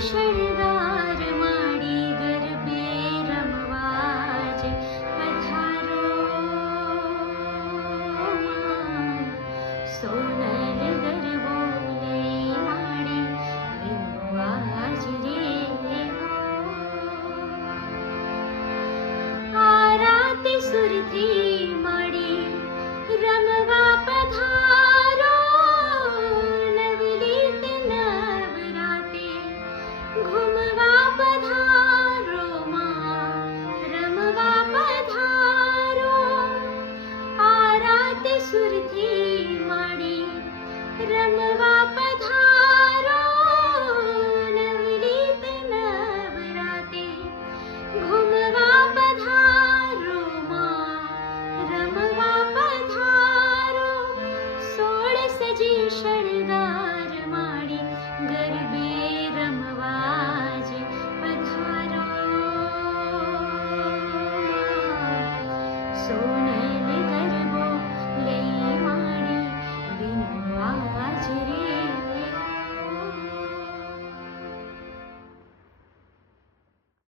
શણગાર માડી ગરબે રમવાજ પધારો માં. સોનલ ગરબો લઈ માડી રમવાજ રે હો. આ રાતે સુરથી માડી રમવા પધારો. નવલીત નવરાતે ઘૂમવા પધારો માં, રમવા પધારો. આ રાતે સુરથી માડી રમવા પધારો. નવલીત નવરાતે ઘૂમવા પધારો માં, રમવા પધારો. સોળ સજી શણગાર માડી ગરબે રમવાજ પધારો માં.